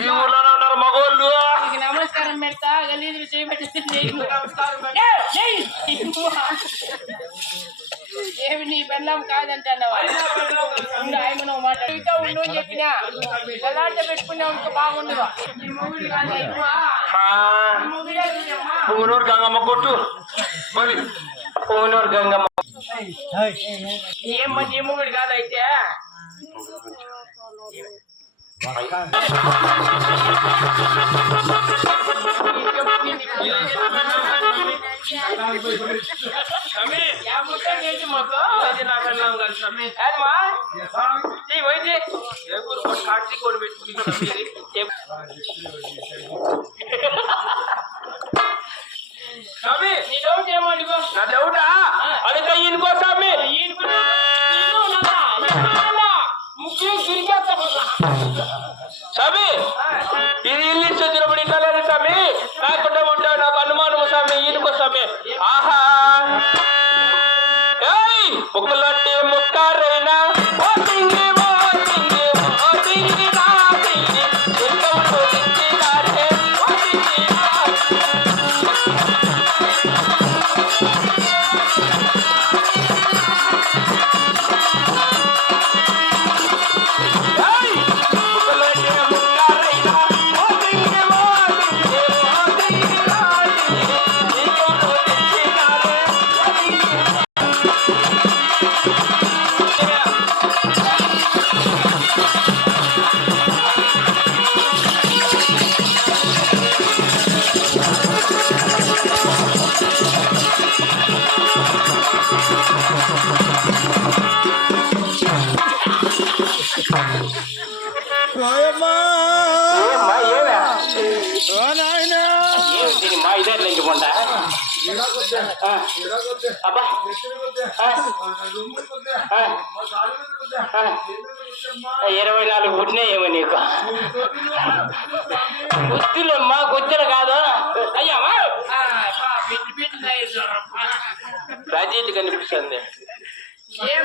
ఈ ఊర్లోనే ఉన్నారు మగోళ్ళు. నమస్కారం పెడతా గలీజులు చేయబెట్టి ఏమి నీ బెల్లం కాదంటున్నావా? ఆయన మాట్లాడుతూ ఉండు అని చెప్పినా? గలాట పెట్టుకున్నావు ఇంకా కాదు. పూనూరు గంగమ్మ కొట్టు. మరి పూనూరు గంగమ్మ ఏం నీ మొగుడు కాదైతే యా ముక్క చేసి మాకు ఏమ్మా? ఈ పోయింది. స్వామి నీ నా డౌటా అడిగా ఈయనకో స్వామి. స్వామి ఇది ఇల్లు ఇచ్చి వచ్చినప్పుడు స్వామి. లేకుండా ఉంటావు నాకు స్వామి ఈయనకో స్వామి. ఆహా. ముక్కలంటే ముక్కారైనా మా ఇదే లెంగిపోండా అబ్బా. ఇరవై నాలుగు పుట్టినాయి ఏమో నీకు? గుర్తులేమ్మా గుర్తులు కాదు. అయ్యమ్మా రజీత్ కనిపిస్తుంది. ఏం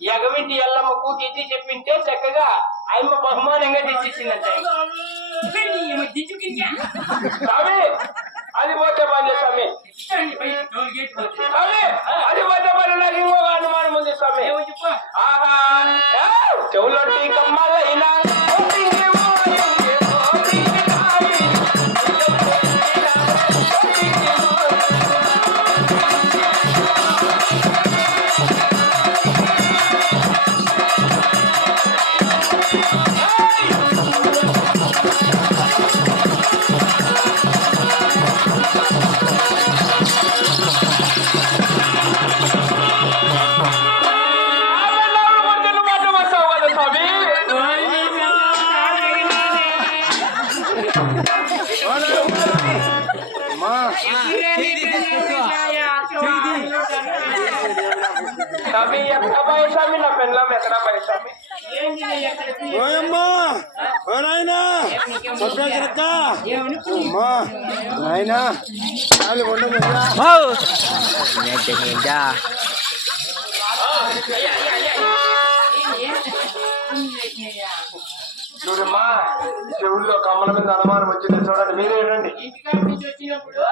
ఎగమిటి ఎల్లమ్మ కూకి చెప్పింటే చక్కగా ఆయమ్మ బహుమానంగా తెచ్చిచ్చిందంట? స్వామి అది పోతే పని స్వామి. అది పోతే పని నాకు ఇంకొక అనుమానం ఉంది స్వామి. ఆహా చెవులో టీకమ్మలైనా ఎక్కడ పోయి స్వామి నా పెళ్ళం ఎక్కడ ఎక్కడికి? ఓయమ్మా ఓ నాయనా నీ- అమ్మా నాయనా చాలు ఉండదు చూడమ్మా చెవుల్లో కమ్మల మీద అనుమానం వచ్చింది చూడండి మీరే రండి. ఇంటికాడ నుంచి వచ్చినప్పుడు.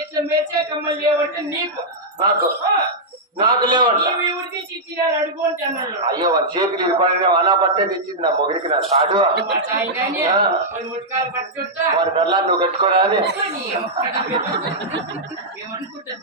ఇట్లా మెచ్చే కమ్మలు లేవంటే నీకు. నాకు? నాకు అన్నాడు అయ్యో వాడి చేతులు ఇవ్వబడిన అనా పట్టే తెచ్చింది నా మొగిడికి నా తాడు వాడి బెల్లా నువ్వు కట్టుకోరా అని. ఏమనుకుంటారు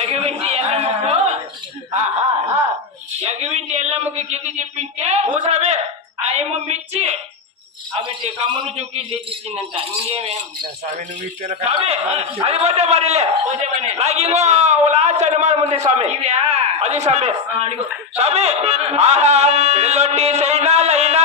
ఎగవింటి ఎల్లమ్మకు. ఎగవింటి ఎల్లమ్మకి గిద్ది చెప్పింటే మూసామే ఆ ఏమో మిచ్చి అవి కమ్మలు చుక్కి తెచ్చిచ్చిందంట. ఇంకేమేం? అది పోతే పనే. నాకు ఇంకో లాస్ట్ అనుమానం ఉంది స్వామి. ఇవ్యా? అది స్వామి. స్వామి ఆహా పిల్లొట్టి సైనాలైనా.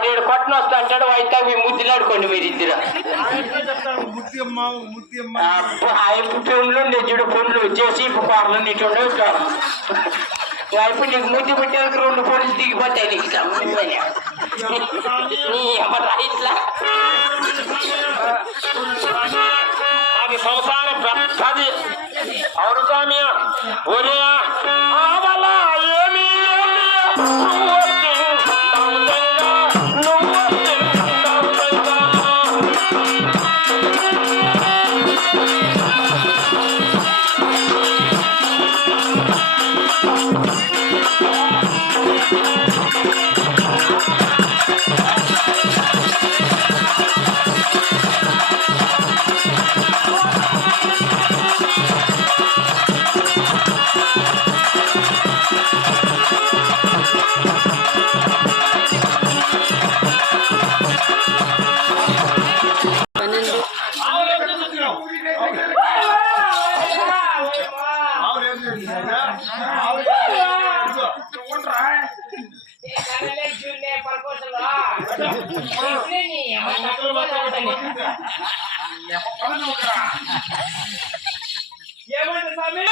వాడు ఈడ పట్టున వస్తా అంటాడు అయితే మీ ముద్దులాడుకోండి మీరు ఇద్దరు. పుండ్లు నెచ్చుడు పుండ్లు చేసి పాటలు నీటి ఇప్పుడు నీకు ముద్దు పెట్టేందుకు రెండు పోలీసు దిగిపోతాయి నీకు. నీ అమ్మ రైట్లా అది సంసారం అది అవును స్వామి ఒరే ఏమీ. ఏమంటే స్వామి?